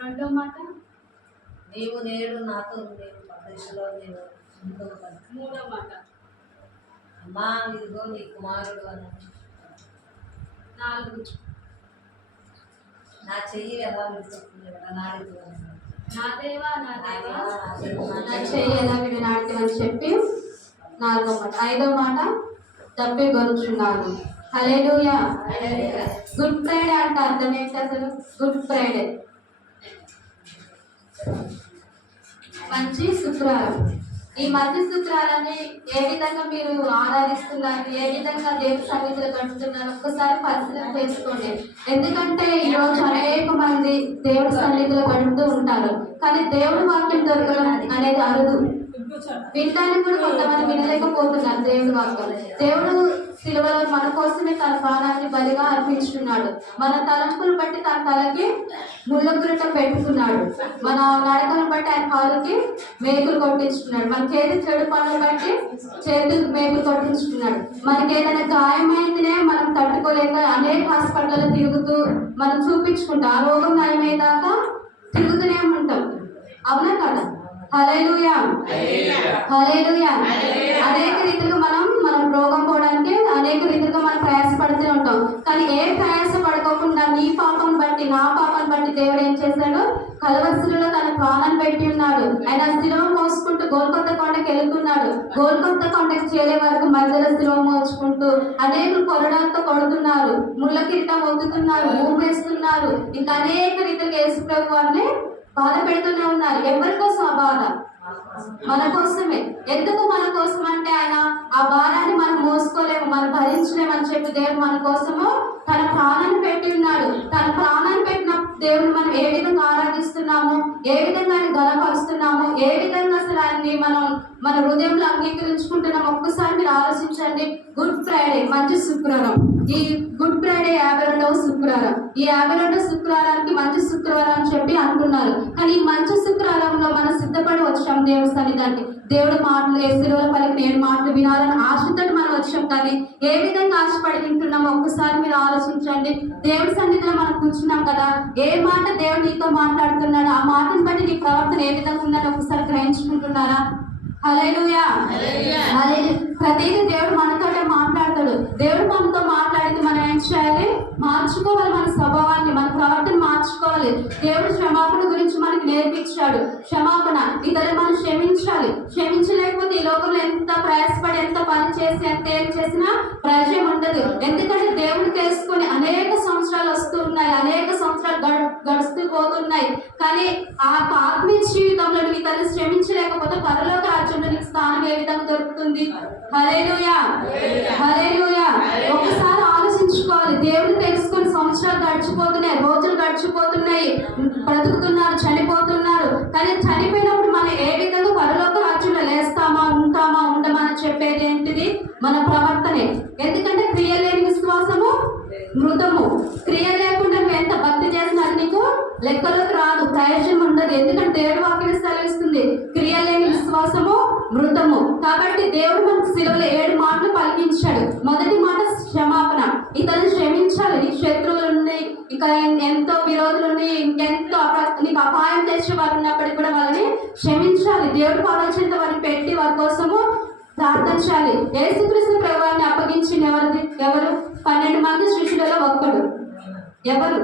రెండో మాట, నీవు నేడు నాతో నేను పరదేశంలో నేను ఉంటున్నాను. మూడో మాట, అమ్మా ఇదిగో నీ కుమారుడు అని. నాలుగు, నా చెయ్యి ఎలా విడుతుంది నా దేవా నా దేవా నా చెయ్యి ఎలా విడనాడుతుందని చెప్పి నాలుగో మాట. ఐదో మాట, తప్పి గొలుచున్నాను. హల్లెలూయా. గుడ్ ఫ్రైడే అంటే అర్థం ఏంటి అసలు? గుడ్ ఫ్రైడే మంచి శుక్రవారం. ఈ మంచి శుక్రవారాన్ని ఏ విధంగా మీరు ఆరాధిస్తున్నారు, ఏ విధంగా దేవుని సన్నిధిలో గడుపుతున్నారు ఒక్కసారి పరిశీలన చేసుకోండి. ఎందుకంటే ఈరోజు అనేక మంది దేవుడి సన్నిధిలో గడుపుతూ ఉంటారు, కానీ దేవుడి వాక్యం దొరకడం అనేది అరుదు. వినడానికి కూడా కొంతమంది వినలేకపోతున్నారు దేవుడి వాక్యం. దేవుడు సిలువలో మన కోసమే తన ప్రాణాన్ని బలిగా అర్పించుకున్నాడు. మన తలంపులు బట్టి తన తలకి ముళ్ళ కిరీటం పెట్టుకున్నాడు. మన నడకలను బట్టి ఆయన కాలుకి మేకులు కొట్టించుకున్నాడు. మనకి ఏది చెడు పనులు బట్టి చేతులు మేకులు కొట్టించుకున్నాడు. మనకి ఏదైనా గాయమైందినే మనం తట్టుకోలేక అనేక హాస్పిటల్లో తిరుగుతూ మనం చూపించుకుంటాం. ఆ రోగం నయమయ్యేదాకా తిరుగుతూనే ఉంటాం. అవునా కదా? హల్లెలూయా హల్లెలూయా. అనేక రీతిగా మనం రోగం పోవడానికి అనేక రీతిగా మనం ప్రయాసపడుతూ ఉంటాం. కానీ ఏ ప్రయాస పడుకోకుండా నీ పాపం బట్టి నా పాపం బట్టి దేవుడు ఏం చేశాడు? కలవరిశిలలో తన ప్రాణాన్ని పెట్టి ఉన్నాడు. ఆయన శిలువ మోసుకుంటూ గోల్కొండ కొండకి వెళ్తున్నాడు. గోల్కొండ కొండకి చేరే వరకు మధ్యలో శిలువ మోసుకుంటూ అనేకులు కొరడాలతో కొడుతున్నారు, ముళ్ళ కిరీటం ఒగ్గుతున్నారు, ఊపేస్తున్నారు. ఇంకా అనేక రీతిగా యేసు ప్రభు వారిని బాధ పెడుతూనే ఉన్నారు. ఎవరి కోసం ఆ బాధ? మన కోసమే. ఎందుకు మన కోసం అంటే ఆయన ఆ భారాన్ని మనం మోసుకోలేము, మనం భరించలేము అని చెప్పి దేవుడు మన కోసము తన ప్రాణాన్ని పెట్టి ఉన్నాడు. తన ప్రాణాన్ని పెట్టిన దేవుని మనం ఏ విధంగా ఆరాధిస్తున్నాము, ఏ విధంగా ఆయన గణపరుస్తున్నాము, ఏ విధంగా అసలు ఆయన్ని మనం మన హృదయంలో అంగీకరించుకుంటున్నాము ఒక్కసారి మీరు ఆలోచించండి. గుడ్ ఫ్రైడే మంచి శుక్రవారం. ఈ గుడ్ ఫ్రైడే 52వ శుక్రవారం. ఈ 52వ శుక్రవారానికి మంచి శుక్రవారం అని చెప్పి అంటున్నారు. కానీ ఈ మంచి శుక్రవారంలో మనం సిద్ధపడి వచ్చాం దేవుడి సన్నిధానికి. దేవుడి మాటలు ఏసులో పలికి నేను మాటలు వినాలని ఆశతో మనం వచ్చాం. కానీ ఏ విధంగా ఆశపడి వింటున్నామో ఒక్కసారి మీరు ఆలోచించండి. దేవుడి సన్నిధిలో మనం కూర్చున్నాం కదా, ఏ మాట దేవుడు నీతో మాట్లాడుతున్నాడు, ఆ మాటను బట్టి నీ ప్రవర్తన ఏ విధంగా ఉందని ఒకసారి గ్రహించుకుంటున్నారా? హల్లెలూయా హల్లెలూయా. ప్రతిదీ దేవుడు మనతోనే మాట్లాడతాడు. దేవుడు మనతో మాట్లాడితే మనం ఏం చేయాలి? మార్చుకోవాలి మన స్వభావాన్ని, మన ప్రవర్తన మార్చుకోవాలి. దేవుడు క్షమాపణ గురించి మనకి నేర్పించాడు. క్షమాపణ, ఇతరులు మనం క్షమించాలి. క్షమించలేకపోతే ఈ లోకంలో ఎంత ప్రయాసపడి ఎంత పని చేసి ఎంత ఏం చేసినా ప్రయోజనం ఉండదు. ఎందుకంటే దేవుడు తెలుసుకొని అనేక సంవత్సరాలు వస్తూ ఉన్నాయి, అనేక సంవత్సరాలు గడుస్తూ పోతున్నాయి. కానీ ఆ ఆత్మీయ జీవితంలో నువ్వు ఇతరులు క్షమించలేకపోతే పరలోక రాజ్యంలో నీకు స్థానం ఏ విధంగా దొరుకుతుంది? హల్లెలూయా హల్లెలూయా. ఒకసారి ఆలోచించుకోవాలి. దేవుడు తెలుసుకొని సంవత్సరాలు గడిచిపోతున్నాయి, రోజులు గడిచిపోతున్నాయి, బ్రతుకుతున్నారు, చనిపోతున్నారు. కానీ చనిపోయినప్పుడు మనం ఏ విధంగా పరలోక రాజ్యంలో లేస్తామా, ఉంటామా, ఉండమని చెప్పేది ఏంటిది? మన ప్రవర్తనే. ఎందుకంటే క్రియ లేని విశ్వాసము మృతము. క్రియ లేకుండా నువ్వు ఎంత భక్తి చేసినా అది నీకు లెక్కలోకి రాదు, ప్రయోజనం ఉండదు. ఎందుకంటే దేవుడు వాక్యం సెలవిస్తుంది, క్రియ లేని విశ్వాసము మృతము. కాబట్టి దేవుడు మనకు శిలువలో 7 మాటలు పలికించాడు. మొదటి మాట క్షమాపణ. ఇతరులు క్షమించాలి. నీకు శత్రువులు ఉన్నాయి, ఇక ఎంతో విరోధులు ఉన్నాయి, ఇంకెంతో నీకు అపాయం తెచ్చే వారు ఉన్నప్పటికీ కూడా వాళ్ళని క్షమించాలి. దేవుడు ఆలోచనతో వారిని పెట్టి వారి కోసము ప్రార్థించాలి. యేసుక్రీస్తు ప్రభువుని అప్పగించిన ఎవరు? 12 మంది శిష్యులలో ఒక్కడు. ఎవరు?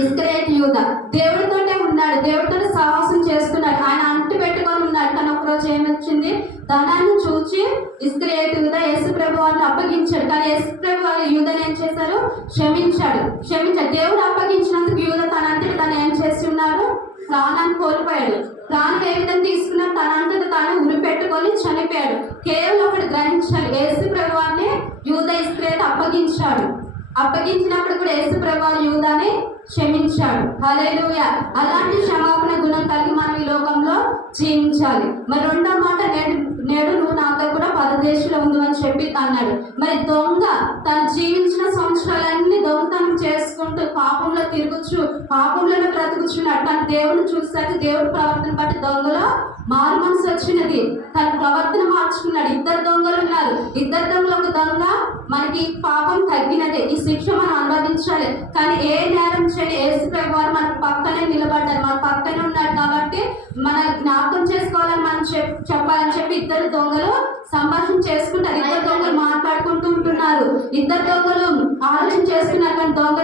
ఇస్కరియోతు యూదా. దేవుడితోనే ఉన్నాడు, దేవుడితో సహవాసం చేసుకున్నాడు, ఆయన అంటు పెట్టుకొని ఉన్నాడు. కానీ ఒకరోజు ఏమొచ్చింది? ధనాన్ని చూచి ఇస్కరియోతు యూదా యేసు ప్రభువుని అప్పగించాడు. కానీ యేసు ప్రభువు యూదాని ఏం చేశారు? క్షమించాడు. దేవుడు అప్పగించినందుకు యూదా తనంతటి తను ఏం చేసి ఉన్నాడు? ప్రాణాన్ని కోల్పోయాడు. ప్రాణం ఏ విధంగా తీసుకున్నా తనంతట తాను ఉరి పెట్టుకొని చనిపోయాడు. కేవలం ఒకటి గ్రహించాలి, యేసు ప్రభువుని యూదా ఇస్కరియోతు అప్పగించాడు. అప్పగించినప్పుడు కూడా యేసు ప్రభువు యూదాని క్షమించాడు. హల్లెలూయా. అలాంటి క్షమాపణ గుణం కలిగి మనం ఈ లోకంలో జీవించాలి. మరి రెండో మాట, నేడు నువ్వు నాతో కూడా పరదేశంలో ఉంది అని చెప్పి అన్నాడు. మరి దొంగ తను జీవించిన సంవత్సరాలన్నీ దొంగతనం చేసుకుంటూ పాపంలో తిరుగుచు పాపంలోనే బ్రతుకుచున్నాడు. కానీ దేవుడిని చూసాక దేవుడి ప్రవర్తన బట్టి దొంగలో మారు మనసు వచ్చినది. తన ప్రవర్తన మార్చుకున్నాడు. 2 దొంగలు ఉన్నారు. 2 దొంగలు ఒక దొంగ మనకి పాపం తగ్గినదే, ఈ శిక్ష మనం అనుభవించాలి. కానీ ఏ నేరం చేయని యేసు ప్రభువు పక్కనే నిలబడ్డారు, మన పక్కనే ఉన్నాడు కాబట్టి మన జ్ఞాపకం చేసుకోవాలని మనం చెప్పాలని చెప్పి ఇద్దరు దొంగలు సంభాషణ చేసుకుంటారు. ఇద్దరు దొంగలు మాట్లాడుకుంటూ ఉంటున్నారు. ఇద్దరు దొంగలు ఆలోచన చేసుకున్నారు. కానీ దొంగ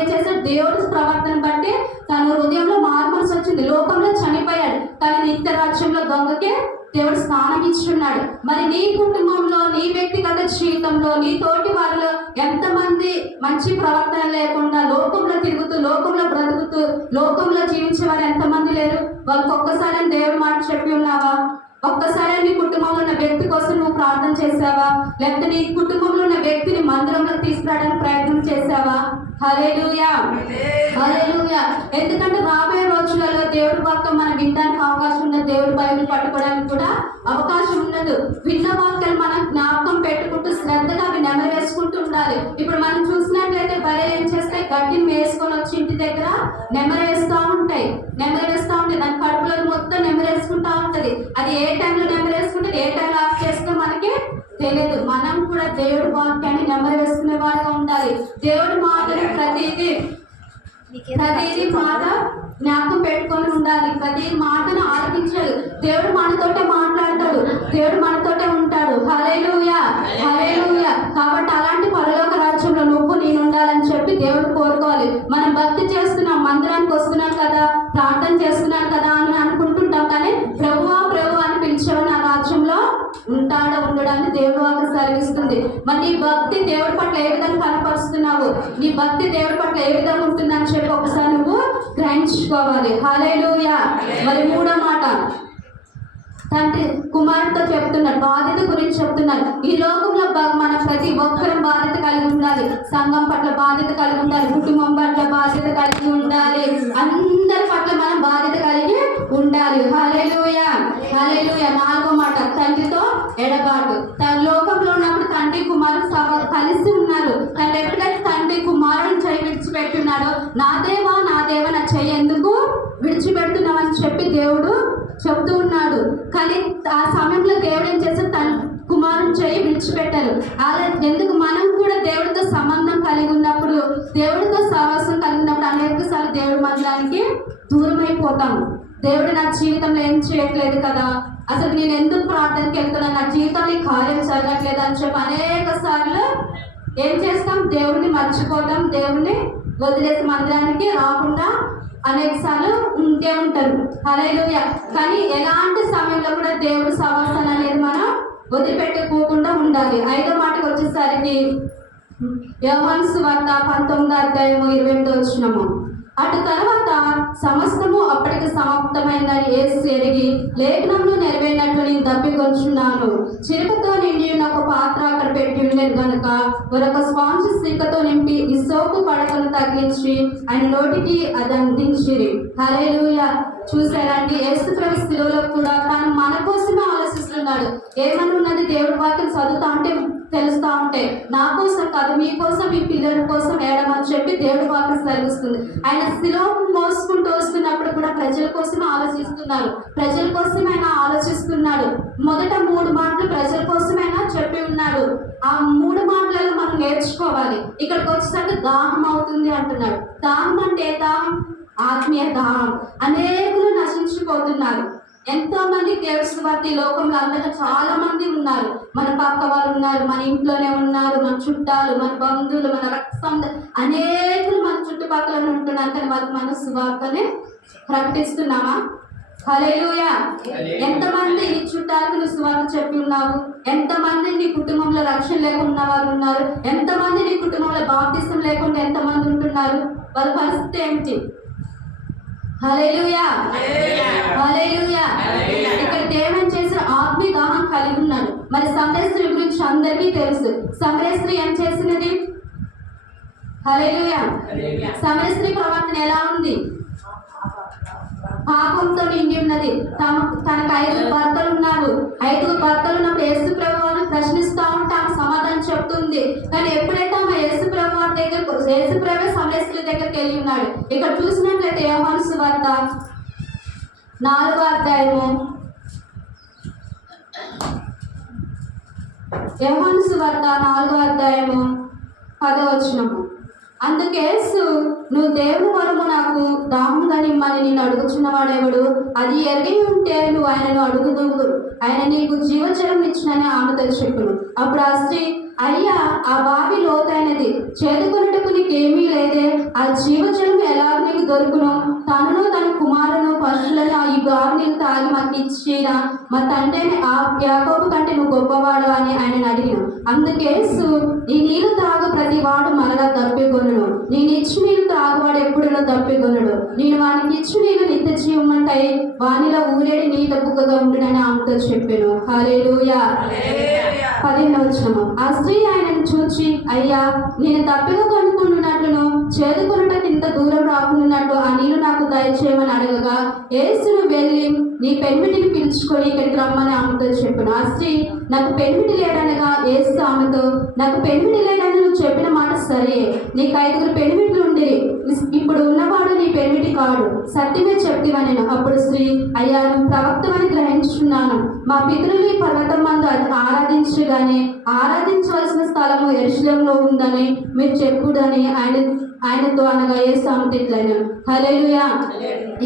ఏం చేశాడు? దేవుడి ప్రవర్తన బట్టి తన హృదయంలో మార్మల్సి వచ్చింది. లోకంలో చనిపోయాడు, కానీ నిత్య రాజ్యంలో దొంగకే దేవుడు స్థానం ఇచ్చున్నాడు. మరి నీ కుటుంబంలో, నీ వ్యక్తిగత జీవితంలో, నీ తోటి వారిలో ఎంతమంది మంచి ప్రవర్తన లేకుండా లోకంలో తిరుగుతూ, లోకంలో బ్రతుకుతూ, లోకంలో జీవించే వారు ఎంతమంది లేరు? వాళ్ళకి ఒక్కసారి దేవుడి మాట చెప్పి ఉన్నావా? ఒక్కసారి నీ కుటుంబంలో ఉన్న వ్యక్తి కోసం నువ్వు ప్రార్థన చేసావా? లేకపోతే నీ కుటుంబంలో ఉన్న వ్యక్తిని మందిరంలో తీసుకురావడానికి ప్రయత్నం చేసావా? హల్లెలూయా, హల్లెలూయా. ఎందుకంటే రాబోయే రోజులలో దేవుడి వాక్యం మనం వినడానికి అవకాశం ఉన్నది. దేవుడి బైబిల్ పట్టుకోవడానికి కూడా అవకాశం ఉన్నది. విన్న వాక్యాలు మనం జ్ఞాపకం పెట్టుకుంటూ శ్రద్ధగా అవి నెమరు వేసుకుంటూ ఉండాలి. ఇప్పుడు మనం చూసినట్లయితే బర్రెలు ఏం చేస్తాయి? గడ్డిని వేసుకొని వచ్చి ఇంటి దగ్గర నెమరేస్తూ ఉంటాయి. దాని కడుపులో మొత్తం నెమరేసుకుంటా ఉంటది. అది ఏ టైంలో నెమరేసుకుంటుంది, ఏ టైంలో ఆఫ్ చేస్తే మనకి తెలియదు. మనం కూడా దేవుడి వాక్యాన్ని నెమరు వేసుకునే వాడుగా ఉండాలి. దేవుడి మాటలు ప్రతిదీ మాట జ్ఞాపకం పెట్టుకొని ఉండాలి. ప్రతి మాటను ఆలకించాలి. దేవుడు మనతోటే మాట్లాడతాడు, దేవుడు మనతోటే ఉంటాడు. హల్లెలూయా, హల్లెలూయా. కాబట్టి అలాంటి పరలోక రాజ్యంలో నువ్వు నేను ఉండాలని చెప్పి దేవుడు కోరుకోవాలి. మనం భక్తి చేస్తున్నాం, మందిరానికి వస్తున్నాం కదా, ప్రార్థన చేస్తున్నాం కదా అని అనుకుంటుంటాం, కానీ ప్రభువా ప్రభు అని పిలిచేవాడు ఆ రాజ్యంలో ఉంటాడో ఉండడాన్ని దేవుడు వాక్కు సెలవిస్తుంది. మరి నీ భక్తి దేవుడి పట్ల ఏ విధంగా కనపరుస్తున్నావు, నీ భక్తి దేవుడి పట్ల ఏ విధంగా ఉంటుందని చెప్పి ఒకసారి నువ్వు గ్రహించుకోవాలి. హల్లెలూయా. మరి మూడో మాట తండ్రి కుమారుడితో చెప్తున్నాడు, బాధ్యత గురించి చెప్తున్నారు. ఈ లోకంలో మన ప్రతి ఒక్కరం బాధ్యత కలిగి ఉండాలి. సంఘం పట్ల బాధ్యత కలిగి ఉండాలి, కుటుంబం పట్ల బాధ్యత కలిగి ఉండాలి, అందరి పట్ల మనం బాధ్యత కలిగి ఉండాలి. హల్లెలూయా, హల్లెలూయా. నాలుగో మాట తండ్రితో ఎడబాటు. తన లోకంలో ఉన్నప్పుడు తండ్రి కుమారుడు కలిసి ఉన్నారు. తను ఎప్పుడైతే తండ్రి కుమారుడిని చేయి విడిచిపెట్టున్నాడో, నా దేవా నా చెయ్యి ఎందుకు విడిచిపెడుతున్నామని చెప్పి దేవుడు చెప్తూ ఉన్నాడు. కానీ ఆ సమయంలో దేవుడు ఏం చేశాడు? తన కుమారుని చేయి విడిచిపెట్టారు. అలా ఎందుకు? మనం కూడా దేవుడితో సంబంధం కలిగి ఉన్నప్పుడు, దేవుడితో సహవాసం కలిగినప్పుడు అనేక సార్లు దేవుడి మందిరానికి దూరం అయిపోతాము. దేవుడు నా జీవితంలో ఏం చేయట్లేదు కదా, అసలు నేను ఎందుకు ప్రార్థనకి వెళ్తున్నాను, నా జీవితంలో ఈ కార్యం జరగట్లేదు అని చెప్పి అనేక సార్లు ఏం చేస్తాం? దేవుడిని మర్చిపోతాం, దేవుడిని వదిలేసి మందిరానికి రాకుండా అనేక సార్లు ఉంటే ఉంటారు. హల్లెలూయా. కానీ ఎలాంటి సమయంలో కూడా దేవుడి సహవాసాన్ని అనేది మనం వదిలిపెట్టుకోకుండా ఉండాలి. ఐదో మాటకు వచ్చేసరికి యోహాను సువార్త 19:28 అటు తర్వాత సమస్తము అప్పటికి సమాప్తమైందని యేసు ఎరిగి లేఖనంలో నెరవేరినట్లు నేను తప్పికొంచున్నాను. చిరుకతో నిండి ఉన్న ఒక పాత్ర అక్కడ పెట్టి ఉండేది కనుక మరొక స్పాంజ్ సిక్కతో నింపి ఈ సోపు పడకను తగిలించి ఆయన నోటికి అది అందించిరి. హల్లెలూయా. చూసారండి, యేసు ప్రభు శిలువలో కూడా తాను మన కోసమే ఆలోచిస్తున్నాడు. ఏమని ఉన్నది? దేవుడి వాక్యం చదువుతా ఉంటే తెలుస్తా ఉంటే, నా కోసం కాదు, మీకోసం, మీ పిల్లల కోసం ఏడమని చెప్పి దేవుడి వాక్యం సెలవిస్తుంది. ఆయన శిలువ మోసుకుంటూ వస్తున్నప్పుడు కూడా ప్రజల కోసమే ఆలోచిస్తున్నారు, ప్రజల కోసమైనా ఆలోచిస్తున్నాడు. మొదట 3 మాటలు ప్రజల కోసమైనా చెప్పి ఉన్నాడు. ఆ 3 మాటలలో మనం నేర్చుకోవాలి. ఇక్కడికి వచ్చేసరికి దాహం అవుతుంది అంటున్నాడు. దాహం అంటే దాహం, ఆత్మీయ దాహం. అనేకులు నశించిపోతున్నారు. ఎంతో మంది దేవుడి సువార్త ఈ లోకంలో అందరూ చాలా మంది ఉన్నారు. మన పక్క వాళ్ళు ఉన్నారు, మన ఇంట్లోనే ఉన్నారు, మన చుట్టాలు, మన బంధువులు, మన రక్త అనేకులు మన చుట్టుపక్కల ఉంటున్నారు. కానీ వాళ్ళకి మన సువార్తని ప్రకటిస్తున్నామా? హల్లెలూయా. ఎంతమంది నీ చుట్టాలకు నువ్వు సువార్త చెప్పి ఉన్నావు? ఎంతమంది నీ కుటుంబంలో రక్షణ లేకుండా వారు ఉన్నారు? ఎంతమంది నీ కుటుంబంలో బాప్తిసం లేకుండా ఎంతమంది ఉంటున్నారు? వాళ్ళ పరిస్థితి ఏమిటి? హల్లెలూయా, హల్లెలూయా. ఇక్కడ దేవుడు చేసిన ఆత్మీయ దాహం కలిగి ఉన్నాడు. మరి సమరేశ్వరి గురించి అందరికీ తెలుసు. సమరేశ్వరి ఏం చేసినది? హల్లెలూయా. సమరేశ్వరి ప్రవర్తన ఎలా ఉంది? పాపంతో నిండి ఉన్నది. తనకు 5 భర్తలు ఉన్నారు. 5 భర్తలు ఉన్నప్పుడు యేసు ప్రభువును ప్రశ్నిస్తూ ఉంటే ఆమె సమాధానం చెప్తుంది. కానీ ఎప్పుడైతే ఆమె యేసు ప్రభు దగ్గరకు, యేసు ప్రభు సమరేశ్వరి దగ్గరికి వెళ్ళి ఉన్నాడు. ఇక్కడ చూసినట్లయితే యోహాను సువార్త 4వ అధ్యాయము, యోహాను సువార్త 4వ అధ్యాయము 10వ వచనము. అందుకే యేసు, నువ్వు దేవుని వరము నాకు దాహముగా నిమ్మని నిన్ను అడుగుచున్నవాడెవడు? అది ఎరిగి ఉంటే నువ్వు ఆయనను అడుగుదువు, ఆయన నీకు జీవజలం ఇచ్చినని ఆమెతో చెప్పును. అప్పుడు ఆ స్త్రీ, అయ్యా, ఆ బావి లోతైనది, చేదుకొనుటకు నీకేమీ లేదే, ఆ జీవజలం ఎలా నీకు దొరుకును? తనను తన కుమారును పశువులను ఈ బావి నీళ్ళు తాగి మాకు ఇచ్చిరా, మా తండ్రి ఆ యాకోబు కంటే నువ్వు గొప్పవాడు అని ఆయన అడిగిన. అందుకే యేసు, ఈ నీళ్లు తాగు ప్రతి వాడు మరలా దప్పికొనును, నేను ఇచ్చి నీళ్ళు తాగువాడు ఎప్పుడూ దప్పికొనుడు, నేను వానికి ఇచ్చి నీళ్ళు నిత్య జీవమంటాయి, వానిలో ఊరేడి నీ తప్పుగా ఉండునని ఆమెతో చెప్పాను. హల్లెలూయా. 10వ వచనము. ఆ స్త్రీ ఆయనను చూచి, అయ్యా, నేను తప్పిగా కొనుక్కుంటున్నట్లును చేదుకొనుటకు ఇంత దూరం రాకున్నట్లు ఆ నీళ్లు నాకు దయచేయమని అడగగా, యేసును వెళ్ళి నీ పెనిమిటిని పిలుచుకొని ఇక్కడికి రమ్మని ఆమెతో చెప్పాను. ఆ స్త్రీ, నాకు పెనిమిటి లేడనగా యేసు ఆమెతో, నాకు పెనిమిటి లేడని నువ్వు చెప్పిన మాట సరే, నీకు 5 పెనిమిట్లు ఉండిరి, ఇప్పుడు ఉన్నవాడు నీ పెనిమిటి కాడు, సత్యమే చెప్తివనెను. అప్పుడు స్త్రీ, అయ్యా, నువ్వు ప్రవక్తమని గ్రహించున్నాను. మా పితరులు ఈ పర్వతం మందు ఆరాధించగానే ఆరాధించవలసిన స్థలము యెరూషలేములో ఉందని మీరు చెప్పుడని ఆయనతో అనగా యేసు ఆమెతో ఇట్లనే. హల్లెలూయా.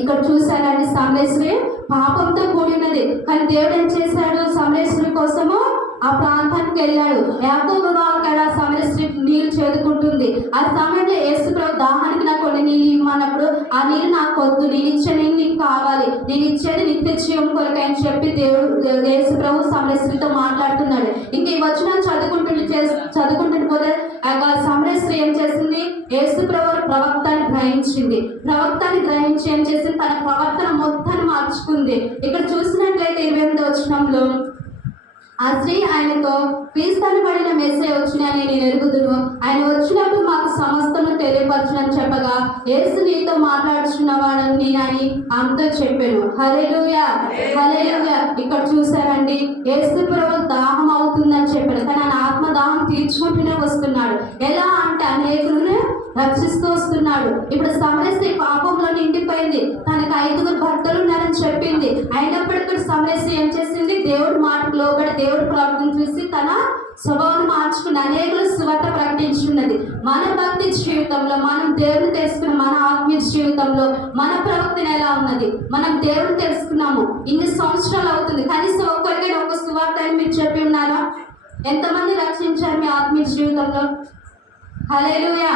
ఇక్కడ చూసారండి, సమలేశ్వరి పాపంతో కూడి ఉన్నది, కానీ దేవుడు ఏం చేశాడు? సమలేశ్వరి కోసము ఆ ప్రాంతానికి వెళ్ళాడు. యాకోబు అక్కడ సమలేశ్వరి నీళ్లు చేదుకుంటుంది. ఆ సమయంలో యేసు ప్రభు దాహానికి నాకు కొన్ని నీళ్ళు ఇవ్వమన్నప్పుడు, ఆ నీళ్ళు నాకు వద్దు, నేను ఇచ్చే నీళ్ళు నీకు కావాలి, నేను ఇచ్చేది నిత్య జీవం కొరకు అని చెప్పి దేవుడు యేసు ప్రభు సమలేశ్వరితో మాట్లాడుతున్నాడు. ఇంకా ఈ వచనం చదువుకుంటుంటే పోతే ఆ సమలేశ్వరి ఏం చేసింది? యేసు ప్రభు ప్రవక్తని గ్రహించింది. ప్రవక్తని గ్రహించి ఏం చేసింది? తన ప్రవర్తన మొత్తాన్ని మార్చుకుంది. ఇక్కడ చూసినట్లయితే 28వ వచనంలో, ఆ స్త్రీ ఆయనతో, క్రీస్తునబడిన మెస్సయ్య వచ్చినని నేను ఎరుగుదును, ఆయన వచ్చినప్పుడు మాకు సమస్తము తెలియపరచునని చెప్పగా, యేసు నీతో మాట్లాడుచున్నవాడని నేనని ఆమెతో చెప్పాను. హల్లెలూయా. హల్లెలూయా. ఇక్కడ చూసారండి, యేసు ప్రభు దాహం అవుతుందని చెప్పాడు, కానీ ఆయన ఆత్మ దాహం తీర్చుకుంటూనే వస్తున్నాడు. ఎలా అంటే అనేకులను రక్షిస్తూ వస్తున్నాడు. ఇప్పుడు సమరస్య పాపంలో నిండిపోయింది, తనకు 5 భర్తలు ఉన్నారని చెప్పింది. అయినప్పటికీ సమరస్య ఏం చేసింది? దేవుడి మాటకు లోబడి దేవుడి ప్రవర్తన చూసి తన స్వభావాన్ని మార్చుకుని అనేకులు సువార్త ప్రకటించున్నది. మన భక్తి జీవితంలో, మనం దేవుని తెలుసుకున్న మన ఆత్మీయ జీవితంలో మన ప్రవర్తన ఎలా ఉన్నది? మనం దేవుని తెలుసుకున్నాము, ఇన్ని సంవత్సరాలు అవుతుంది, కనీసం ఒక్కరికైనా ఒక సువార్త అని మీరు చెప్పి ఉన్నారా? ఎంతమంది రక్షించారు మీ ఆత్మీయ జీవితంలో? హల్లెలూయా.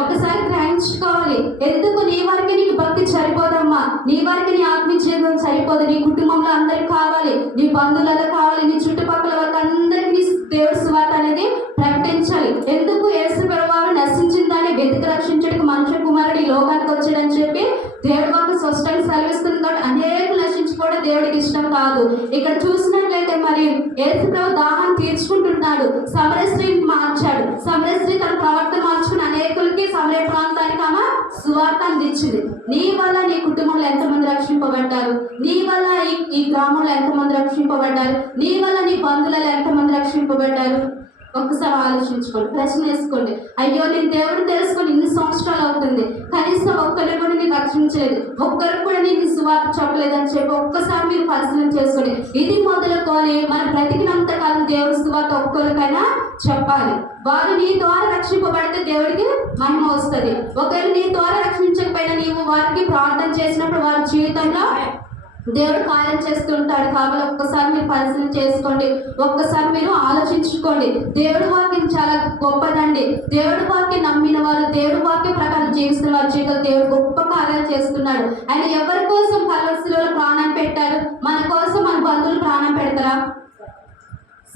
ఒక్కసారి గ్రహించుకోవాలి. ఎందుకు నీ వరకు నీకు భక్తి సరిపోదమ్మా, నీ వరకు నీ ఆత్మీయ జీవితం సరిపోదు. నీ కుటుంబంలో అందరికి కావాలి, నీ బంధువులలో కావాలి, నీ చుట్టుపక్కల వరకు అందరికీ దేవుడి సువార్త అనేది ప్రకటించాలి. ఎందుకు? యేసు ప్రభువు నశించిన దాన్ని వెతికి రక్షించడానికి మనుష్య కుమారుడు ఈ లోకానికి వచ్చాడని చెప్పి దేవుడి వాక్కు స్పష్టంగా సెలవిస్తుంది. కాబట్టి అనేకులు నశించుకోవడం దేవుడికి ఇష్టం కాదు. ఇక్కడ చూసినట్లయితే మరి యేసు ప్రభు దాహం తీర్చుకుంటున్నాడు, సమరస్త్రీని మార్చాడు. సమరస్త్రీ తన ప్రవర్తన మార్చుకుని అనేకులకి సమరయ ప్రాంతానికి ఆమె సువార్త అందించింది. నీ వల్ల నీ కుటుంబంలో ఎంతమంది రక్షింపబడ్డారు? నీ వల్ల ఈ గ్రామంలో ఎంతమంది రక్షింపబడ్డారు? నీ వల్ల నీ బంధువులలో ఎంతమంది రక్షింపబడ్డారు? ఒక్కసారి ఆలోచించుకోండి, ప్రశ్న వేసుకోండి. అయ్యో, నేను దేవుడు తెలుసుకొని ఇన్ని సంవత్సరాలు అవుతుంది, కనీసం ఒక్కరిని కూడా నేను రక్షించలేదు, ఒక్కరికి కూడా నేను సువార్త చెప్పలేదని చెప్పి ఒక్కసారి మీరు పరిశీలన చేసుకోండి. ఇది మొదలుకొని మనం బ్రతికినంత కాలం దేవుడి సువార్త ఒక్కరికైనా చెప్పాలి. వారు నీ ద్వారా రక్షింపబడితే దేవుడికి మహిమ వస్తుంది. ఒకవేళ నీ ద్వారా రక్షించకపోయినా నీవు వారికి ప్రార్థన చేసినప్పుడు వారి జీవితంలో దేవుడు కార్యం చేస్తుంటాడు. కాబట్టి ఒక్కసారి మీరు పరిశీలన చేసుకోండి, ఒక్కసారి మీరు ఆలోచించుకోండి. దేవుడి వాక్యం చాలా గొప్పదండి. దేవుడి వాక్యం నమ్మిన వారు, దేవుడి వాక్య ప్రకారం జీవిస్తున్న వారి జీవితంలో దేవుడు గొప్ప కార్యాలు చేస్తున్నాడు. ఆయన ఎవరి కోసం కల్వరిలో ప్రాణం పెట్టాడు? మన కోసం మన బంధువులు ప్రాణం పెడతారా?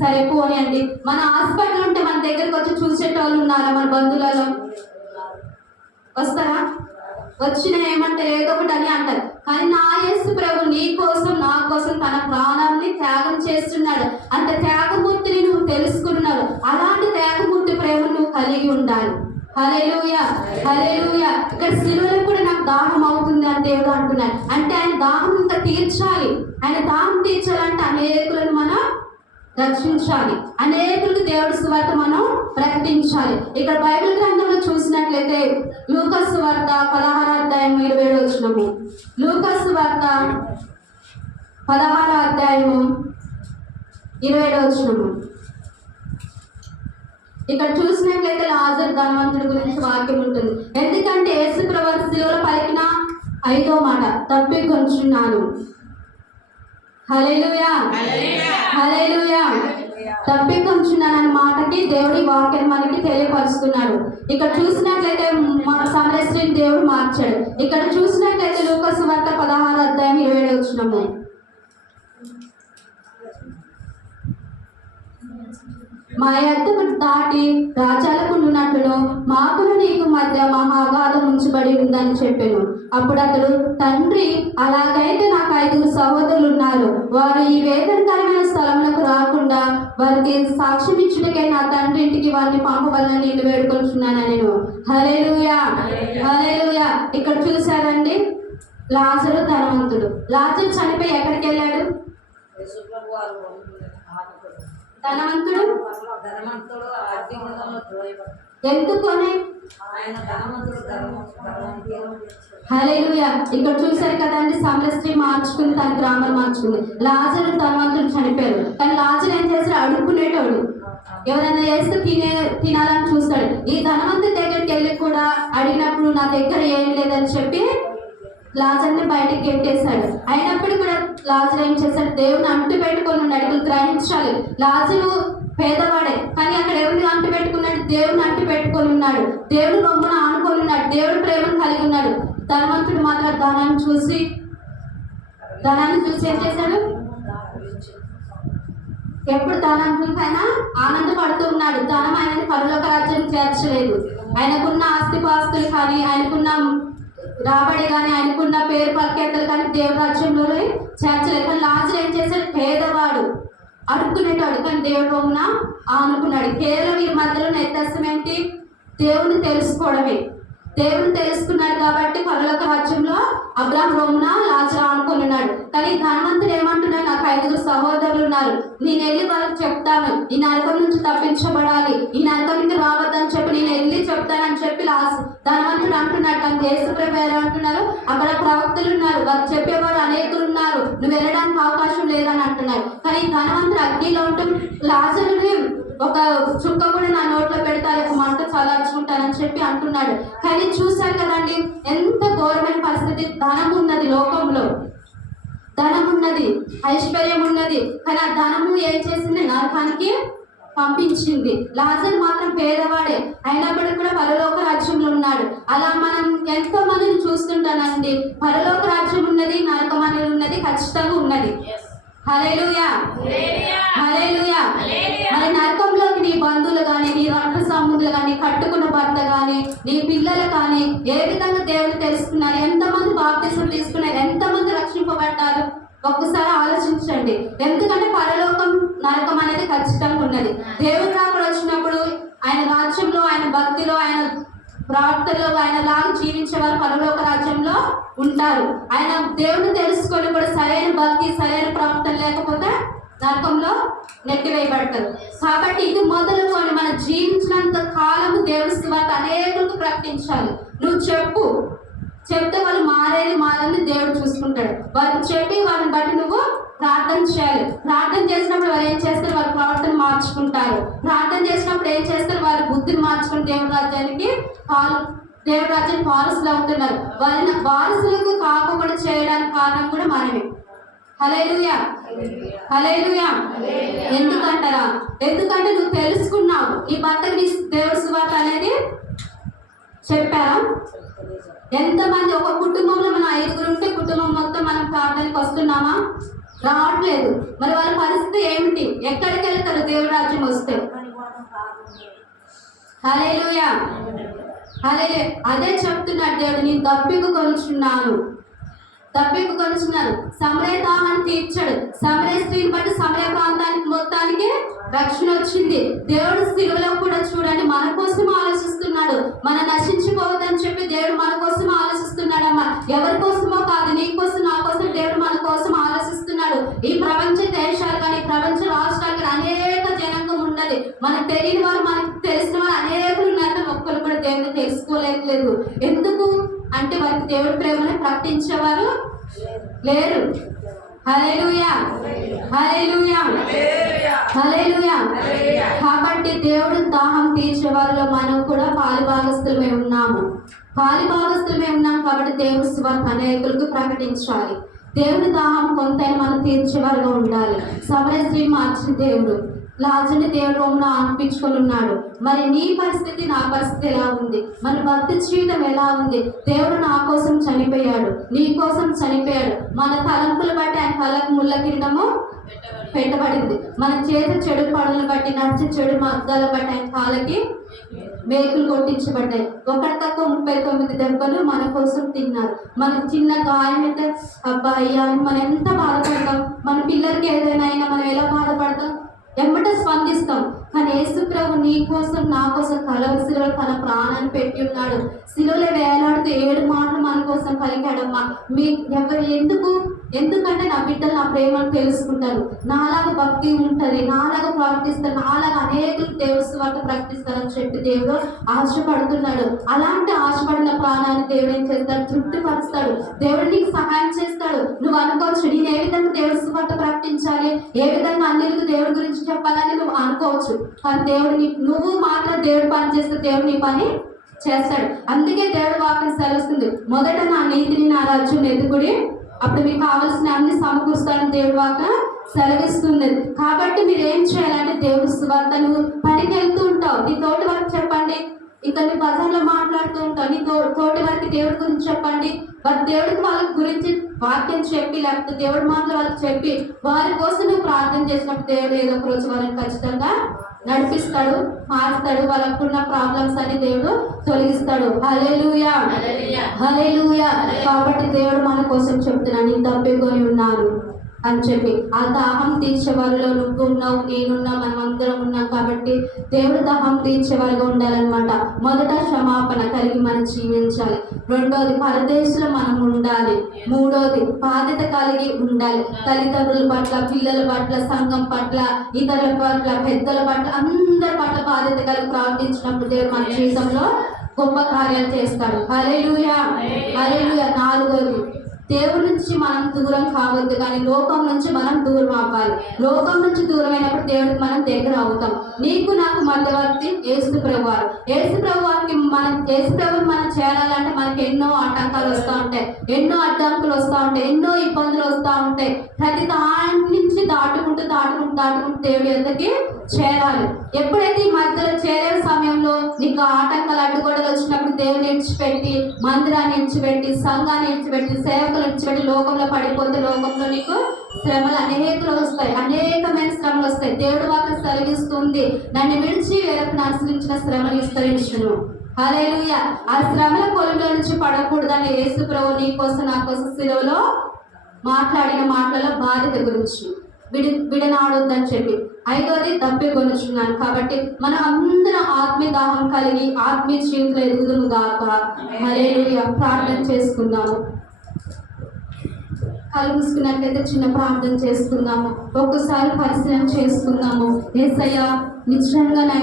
సరే పోనీయండి, మన హాస్పిటల్ ఉంటే మన దగ్గరకు వచ్చి చూసేటోళ్ళు ఉన్నారా? మన బంధువులలో వస్తారా? వచ్చిన ఏమంటే ఏదో ఒకటి అని అంటారు. కానీ నా యేసు ప్రభు నీ కోసం నా కోసం తన ప్రాణాన్ని త్యాగం చేస్తున్నాడు. అంత త్యాగమూర్తిని నువ్వు తెలుసుకున్నావు. అలాంటి త్యాగమూర్తి ప్రేమ నువ్వు కలిగి ఉండాలి. హల్లెలూయా. హల్లెలూయా. ఇక్కడ సిలువలో కూడా నాకు దాహం అవుతుంది అని దేవుడు అంటున్నాడు. అంటే ఆయన దాహం ఇంకా తీర్చాలి. ఆయన దాహం తీర్చాలంటే అనేకులను మనం రక్షించాలి, అనేకులకు దేవుడి సువార్త మనం ప్రకటించాలి. ఇక్కడ బైబిల్ గ్రంథంలో చూసినట్లయితే లూకాసు సువార్త 16వ అధ్యాయం 27వ వచనము. లూకాసు సువార్త 16వ అధ్యాయము 27వ వచనము. ఇక్కడ చూసినట్లయితే లాజరు ధనవంతుడి గురించి వాక్యం ఉంటుంది. ఎందుకంటే యేసు ప్రభువు శిలువలో పలికిన 5వ మాట తప్పికొంచున్నాను. హల్లెలూయా హల్లెలూయా. తప్పికొంచున్నానన్న మాటకి దేవుడి వాక్యం మనకి తెలియపరుస్తున్నాడు. ఇక్కడ చూసినట్లయితే సమరస్త్రీని దేవుడు మార్చాడు. ఇక్కడ చూసినట్లయితే లూకా సువార్త 16:27 మా ఎద్దకు దాటి రాజ్యాలకు ఉన్నట్టును మాకును నీకు మధ్య మహాగాధం ఉంచబడి ఉందని చెప్పాను. అప్పుడు అతడు, తండ్రి, అలాగైతే నాకు 5 సహోదరులు ఉన్నారు. వారు ఈ వేదనకరమైన స్థలములకు రాకుండా వారికి సాక్ష్యం ఇచ్చుటకై నా తండ్రి ఇంటికి వారిని పంపవలని నేను వేడుకొంటున్నాను నేను. హల్లెలూయా హల్లెలూయా. ఇక్కడ చూశారండి, లాజరు ధనవంతుడు. లాజరు చనిపోయి ఎక్కడికి వెళ్ళాడు? ధనవంతుడు ఎందుకొని? హల్లెలూయా. ఇక్కడ చూశారు కదండి, సమరస్త్రీ మార్చుకుని తన గ్రామం మార్చుకుంది. లాజరు ధనవంతుడు చనిపోయారు. కానీ లాజరు ఏం చేశాడు? అడుక్కునేటోడు. ఎవరైనా చేస్తే తినాలని చూస్తాడు. ఈ ధనవంతుడి దగ్గరికి వెళ్ళి కూడా అడిగినప్పుడు నా దగ్గర ఏం లేదని చెప్పి లాజర్ని బయటకు గెట్టేశాడు. అయినప్పుడు కూడా లాజర్ ఏం చేశాడు? దేవుని అంటు పెట్టుకొని ఉన్నాడు. ఇక్కడ గ్రహించాలి, లాజరు పేదవాడే, కానీ అక్కడ ఎవరిని అంటు పెట్టుకున్నాడు? దేవుని అంటు పెట్టుకొని ఉన్నాడు. దేవుడు రొమ్మను ఆనుకొని ఉన్నాడు. దేవుడు ప్రేమను కలిగి ఉన్నాడు. ధనవంతుడు మాత్రం ధనాన్ని చూసి ఏం చేశాడు? ఎప్పుడు ధనాన్ని ఆయన ఆనందపడుతూ ఉన్నాడు. ధనం ఆయనని పరలోక రాజ్యం చేర్చలేదు. ఆయనకున్న ఆస్తిపాస్తులు కానీ, ఆయనకున్న రాబడి కానీ, ఆయనకున్న పేరు ప్రఖ్యాతలు కానీ దేవుడి రాజ్యంలో చేర్చలేదు. కానీ లాజరు ఏం చేశాడు? పేదవాడు, అడుక్కునేటాడు, కానీ దేవుడు రొమ్మున ఆనుకున్నాడు. కేవలం ఈ మధ్యలో వ్యత్యాసం ఏంటి? దేవుని తెలుసుకోవడమే. దేవుని తెలుసుకున్నాడు కాబట్టి పరలోక రాజ్యంలో అబ్రాహాము రొమ్మున లాజరు ఆనుకొని ఉన్నాడు. కానీ ధనవంతుడు ఏమంటున్నాడు? నాకు 5 సహోదరులు ఉన్నారు. నేను వెళ్ళి వాళ్ళకి చెప్తాను, ఈ నరకం నుంచి తప్పించబడాలి, ఈ నరకానికి రావద్దని చెప్పి నేను వెళ్ళి చెప్తానని చెప్పి ధనవంతుడు అంటున్నాడు. కానీ యేసుప్రభువు ఎవరు అంటున్నారు? అక్కడ ప్రవక్తలు ఉన్నారు, వారు చెప్పేవారు అనేకులు ఉన్నారు, నువ్వు వెళ్ళడానికి అవకాశం లేదని అంటున్నారు. కానీ ధనవంతుడు అగ్నిలో ఉంటూ లాజరుని ఒక చుక్క కూడా నా నోట్లో పెడతారు, ఒక మంట చల్లార్చుకుంటానని చెప్పి అంటున్నాడు. కానీ చూశారు కదండి, ఎంత ఘోరమైన పరిస్థితి. ధనం ఉన్నది, లోకంలో ధనం ఉన్నది, ఐశ్వర్యం ఉన్నది, కానీ ఆ ధనము ఏం చేసింది? నరకానికి పంపించింది. లాజరు మాత్రం పేదవాడే, అయినప్పటికీ కూడా పరలోక రాజ్యంలో ఉన్నాడు. అలా మనం ఎంతో మందిని చూస్తుంటానండి. పరలోక రాజ్యం ఉన్నది, నరకం అనేది ఉన్నది, ఖచ్చితంగా ఉన్నది. హల్లెలూయా హల్లెలూయా. మరి నరకంలోకి నీ బంధువులు కానీ, నీ రక్త సంబంధులు కానీ, కట్టుకున్న భర్త కానీ, నీ పిల్లలు కానీ ఏ విధంగా దేవుని తెలుసుకున్నారు? ఎంతమంది బాప్తిసం తీసుకున్నారు? ఎంతమంది రక్షింపబడ్డారు? ఒక్కసారి ఆలోచించండి. ఎందుకంటే పరలోకం నరకం అనేది ఖచ్చితంగా ఉన్నది. దేవుడు రాకడ వచ్చినప్పుడు ఆయన రాజ్యంలో, ఆయన భక్తిలో, ఆయన ప్రార్థనలో ఆయన లాగా జీవించే వారు పరలోక రాజ్యంలో ఉంటారు. ఆయన దేవుని తెలుసుకొని కూడా సరైన భక్తి, సరైన ప్రవర్తన లేకపోతే నరకంలో నెట్టివేయబడతారు. కాబట్టి ఇది మొదలుకొని మనం జీవించినంత కాలము దేవుని సువార్త అనేకులకు ప్రకటించాలి. నువ్వు చెప్తే వాళ్ళు మారని దేవుడు చూసుకుంటాడు. వారికి చెప్పి వాళ్ళని బట్టి నువ్వు ప్రార్థన చేయాలి. ప్రార్థన చేసినప్పుడు వారు ఏం చేస్తారు? వారి ప్రవర్తన మార్చుకుంటారు. ప్రార్థన చేసినప్పుడు ఏం చేస్తారు? వారి బుద్ధిని మార్చుకుని దేవుడి రాజ్యానికి వారసులు అవుతున్నారు. వారిని వారసులకు కాకుండా చేయడానికి కారణం కూడా మనమే. హల్లెలూయా హల్లెలూయా. ఎందుకంటారా? ఎందుకంటే నువ్వు తెలుసుకున్నావు, నీ భర్తకి నీ దేవుడి సువార్త అనేది చెప్పారా? ఎంతమంది ఒక కుటుంబంలో మనం 5 ఉంటే కుటుంబం మొత్తం మనం ప్రార్థనకి వస్తున్నామా? రావట్లేదు. మరి వాళ్ళ పరిస్థితి ఏమిటి? ఎక్కడికి వెళ్తారు దేవుడి రాజ్యం వస్తే? హల్లెలూయా హల్లెలూయా. అదే చెప్తున్నాడు దేవుడు, నేను తప్పికొనుచున్నాను. సమరయ దాహాన్ని తీర్చాడు. సమరయ స్త్రీని బట్టి సమరయ ప్రాంతానికి మొత్తానికి రక్షణ వచ్చింది. దేవుడు సిలువలో కూడా చూడండి మన కోసం ఆలోచిస్తున్నాడు. మనం నశించిపోవద్దని చెప్పి దేవుడు మన కోసం ఆలోచిస్తున్నాడమ్మా. ఎవరి కోసమో కాదు, నీ కోసం, నా కోసం దేవుడు మన కోసం ఆలోచిస్తున్నాడు. ఈ ప్రపంచ దేశాలు కానీ, ప్రపంచ రాష్ట్రాలు కానీ అనేక జనాంగం ఉన్నది. మనకు తెలియని వారు, మనకు తెలిసిన వారు అనేకులు ఉన్నారు. ఒక్కరు కూడా దేవుని తెలుసుకోలేదు. ఎందుకు అంటే వారికి దేవుడి ప్రేమను ప్రకటించేవారు లేరు. హల్లెలూయా హల్లెలూయా హల్లెలూయా. కాబట్టి దేవుడు దాహం తీర్చే వారిలో మనం కూడా పాలుభాగస్తులమై ఉన్నాము. పాలిభాగస్తులమే ఉన్నాం కాబట్టి దేవుడి సువార్త అనేకులకు ప్రకటించాలి. దేవుడి దాహం కొంతైనా మనం తీర్చేవారుగా ఉండాలి. సమరశ్రీ మార్చిన దేవుడు లాజర్ని దేవుడు రోమ్లో ఆర్పించుకొని ఉన్నాడు. మరి నీ పరిస్థితి నా పరిస్థితి ఎలా ఉంది? మన భక్తి జీవితం ఎలా ఉంది? దేవుడు నా కోసం చనిపోయాడు, నీ కోసం చనిపోయాడు. మన తలంపులు బట్టి ఆయన తలకు ముళ్ళ కిరీటము పెట్టబడింది. మన చేత చెడు పనులు బట్టి నడిచే చెడు మార్గాల బట్టి ఆయన కాళ్ళకి మేకులు కొట్టించబడ్డాయి. ఒకటి తక్కువ 39 దెబ్బలు మన కోసం తిన్నారు. మనకు చిన్న గాయం అయితే అబ్బాయి అని మనం ఎంత బాధపడతాం. మన పిల్లలకి ఏదైనా అయినా మనం ఎలా బాధపడతాం? ఎమ్మట స్పందిస్తాం. కానీ యేసు ప్రభు నీ కోసం నా కోసం కలవరి శిలువలో తన ప్రాణాన్ని పెట్టి ఉన్నాడు. శిలువలో వేలాడుతూ 7 మాటలు మన కోసం పలికాడమ్మా. మీ ఎవరు ఎందుకంటే నా బిడ్డలు నా ప్రేమను తెలుసుకుంటారు, నాలాగా భక్తి ఉంటుంది, నాలాగా ప్రవర్తిస్తారు, నాలాగా అనేకులు దేవుడి సువార్త ప్రకటిస్తారని చెప్పి దేవుడు ఆశపడుతున్నాడు. అలాంటి ఆశపడిన ప్రాణాన్ని దేవుడు ఏం చేస్తాడు? తృప్తిపరుస్తాడు. దేవుడు నీకు సహాయం చేస్తాడు. నువ్వు అనుకోవచ్చు నేను ఏ విధంగా దేవుడి సువార్త ప్రకటించాలి, ఏ విధంగా అన్నిలకు దేవుడి గురించి చెప్పాలని నువ్వు అనుకోవచ్చు. కానీ నువ్వు మాత్రం దేవుడు పని చేస్తే దేవుడు నీ పని చేస్తాడు. అందుకే దేవుడు వాక్యం సెలవుస్తుంది, మొదట నా నీతిని నా రాజ్యం ఎదుగుడి, అప్పుడు మీకు కావాల్సిన అన్ని సమకూరుస్తానని దేవుడు వాక్యం సెలవిస్తుంది. కాబట్టి మీరు ఏం చేయాలంటే దేవుడి సువార్త నువ్వు పనికి వెళ్తూ ఉంటావు, నీ తోటి వారికి చెప్పండి. ఇంకా నీ బజార్లో మాట్లాడుతూ ఉంటావు, నీ తోటి వారికి దేవుడి గురించి చెప్పండి. దేవుడికి వాళ్ళ గురించి వాక్యం చెప్పి, లేకపోతే దేవుడి మాటలు వాళ్ళకి చెప్పి వారి కోసం నువ్వు ప్రార్థన చేసినప్పుడు దేవుడు ఏదో ఒక రోజు వాళ్ళని ఖచ్చితంగా నడిపిస్తాడు, మారుస్తాడు. వాళ్ళకున్న ప్రాబ్లమ్స్ అని దేవుడు తొలగిస్తాడు. హల్లెలూయా, హల్లెలూయా. కాబట్టి దేవుడు మన కోసం చెప్తున్నాను, నేను తప్పికొని ఉన్నాను అని చెప్పి. ఆ దాహం తీర్చే వాళ్ళలో నువ్వు ఉన్నావు, నేనున్నా, మనం అందరం ఉన్నాం. కాబట్టి దేవుడు దాహం తీర్చే వాళ్ళగా ఉండాలన్నమాట. మొదట క్షమాపణ కలిగి మనం జీవించాలి. రెండోది పరదేశంలో మనం ఉండాలి. మూడోది బాధ్యత కలిగి ఉండాలి. తల్లిదండ్రుల పట్ల, పిల్లల పట్ల, సంఘం పట్ల, ఇతరుల పట్ల, పెద్దల పట్ల, అందరి పట్ల బాధ్యత కలిగి ప్రవర్తించినప్పుడు దేవుడు మన జీవితంలో గొప్ప కార్యాలు చేస్తాడు. హల్లెలూయా, హల్లెలూయా. నాలుగోది దేవుడి నుంచి మనం దూరం కావద్దు, కానీ లోకం నుంచి మనం దూరం అవ్వాలి. లోకం నుంచి దూరం అయినప్పుడు దేవుడికి మనం దగ్గర అవుతాం. నీకు నాకు మధ్యవర్తి యేసు ప్రభు వారు. యేసు ప్రభు వారికి మనం చేరాలంటే మనకి ఎన్నో ఆటంకాలు వస్తూ ఉంటాయి, ఎన్నో అడ్డంకులు వస్తూ ఉంటాయి, ఎన్నో ఇబ్బందులు వస్తూ ఉంటాయి. ప్రతి దాని నుంచి దాటుకుంటూ దేవుడి యొద్దకి చేరాలి. ఎప్పుడైతే ఈ మధ్యలో చేరే సమయంలో నీకు ఆటంకాలు అడ్డుగోడలు వచ్చినప్పుడు దేవుని విడిచిపెట్టి, మందిరాన్ని విడిచిపెట్టి, సంఘాన్ని విడిచిపెట్టి, సేవకులు విడిచిపెట్టి లోకంలో పడిపోతే లోకంలో నీకు శ్రమలు అనేకలు వస్తాయి, అనేకమైన శ్రమలు వస్తాయి. దేవుడు వాక్యం సెలవిస్తుంది, నన్ను విడిచి వేరొకరిని అనుసరించిన శ్రమను విస్తరించును. హల్లెలూయా. ఆ శ్రమల కొలువులో నుంచి పడకూడదని యేసు ప్రభు నీ కోసం నా కోసం శిలువలో మాట్లాడిన మాటలలో బాధ్యత గురించి విడనాడొద్దని చెప్పి. ఐదోది తప్పికొనుచున్నాను. కాబట్టి మనం అందరం ఆత్మీయ దాహం కలిగి ఆత్మీయ జీవితంలో ఎదుగుదుము గాక. హల్లెలూయా. ప్రార్థన చేసుకుందాము. కళ్ళు మూసుకున్నట్లయితే చిన్న ప్రార్థన చేసుకుందాము. ఒక్కసారి పరిశీలన చేసుకుందాము. యేసయ్యా, నిజంగా